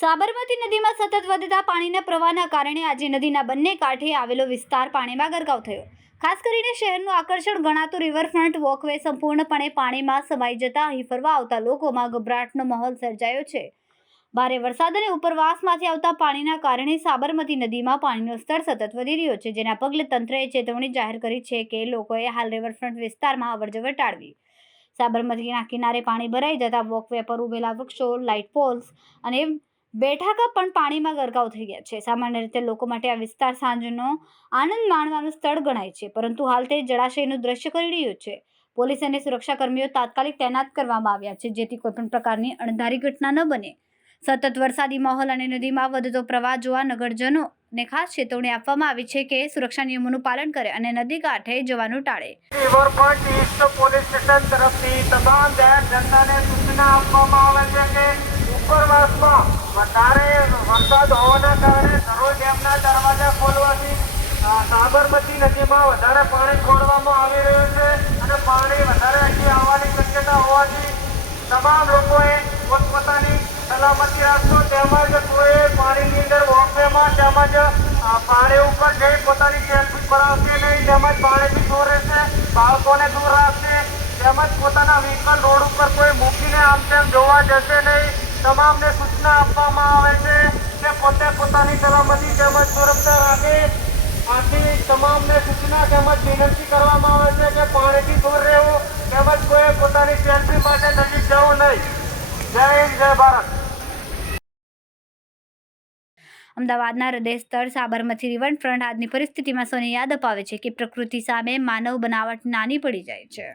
સાબરમતી નદીમાં સતત વધતા પાણીના પ્રવાહના કારણે આજે નદીના બંને કાંઠે આવેલો વિસ્તાર પાણીમાં ગરકાવ થયો. ખાસ કરીને શહેરનું આકર્ષણ ગણાતું રિવરફ્રન્ટ વોકવે સંપૂર્ણપણે પાણીમાં સમાઈ જતા અહીં ફરવા આવતા લોકોમાં ગભરાટનો માહોલ સર્જાયો છે. ભારે વરસાદ અને ઉપરવાસમાંથી આવતા પાણીના કારણે સાબરમતી નદીમાં પાણીનો સ્તર સતત વધી રહ્યો છે, જેના પગલે તંત્રએ ચેતવણી જાહેર કરી છે કે લોકોએ હાલ રિવરફ્રન્ટ વિસ્તારમાં અવરજવર ટાળવી. સાબરમતીના કિનારે પાણી ભરાઈ જતા વોકવે પર ઉભેલા વૃક્ષો, લાઇટ પોલ્સ અને બેઠાકા પણ પાણીમાં ગરકાવ થઈ ગયા છે. સામાન્ય રીતે લોકો માટે આ વિસ્તાર સાંજનો આનંદ માણવાનું સ્થળ ગણાય છે, પરંતુ હાલ તે જળાશયનું દ્રશ્ય કરી રહ્યું છે. પોલીસ અને સુરક્ષાકર્મીઓ તાત્કાલિક તૈનાત કરવામાં આવ્યા છે, જેથી કોઈપણ પ્રકારની અણધારી ઘટના ન બને. સતત વરસાદી માહોલ અને નદીમાં વધતો પ્રવાહ જોવા નગરજનોને ખાસ ચેતવણી આપવામાં આવી છે કે સુરક્ષા નિયમોનું પાલન કરે અને નદી કાંઠે જવાનું ટાળે. રિવરફ્રન્ટ ઈસ્ટ પોલીસ સ્ટેશન તરફથી તમામ જાહેર જનતાને સૂચના આપવામાં આવે છે કે ઉપરવાસમાં વધારે વરસાદ હોવાના કારણે ધરોઈ ડેમના દરવાજા ખોલવાથી સાબરમતી નદીમાં વધારે પાણી છોડવામાં આવી રહ્યું છે અને પાણી વધારે અહીં આવવાની શક્યતા હોવાથી તમામ લોકોએ પોતપોતાની સલામતી રાખશો, તેમજ કોઈ પાણીની અંદર વોકવેમાં તેમજ પાણી ઉપર જઈ પોતાની સેલ્ફી કરાવશે નહીં, તેમજ પાણીથી દૂર રહેશે, બાળકોને દૂર રાખશે, તેમજ પોતાના વ્હીકલ રોડ ઉપર કોઈ મૂકીને આમ તેમ જોવા જશે નહીં. તમામને સૂચના આપવામાં આવે છે કે પોતે પોતાની સલામતી તેમજ સુરક્ષા રાખે. આથી તમામને સૂચના તેમજ વિનંતી કરવામાં આવે છે કે પાણીથી દૂર રહેવું તેમજ કોઈ પોતાની સેલ્ફી માટે નજીક જવું નહીં. જય હિન્દ, જય ભારત. અમદાવાદના હૃદય સ્થળ સાબરમતી રિવરફ્રન્ટ આજની પરિસ્થિતિમાં સૌને યાદ અપાવે છે કે પ્રકૃતિ સામે માનવ બનાવટ નાની પડી જાય છે.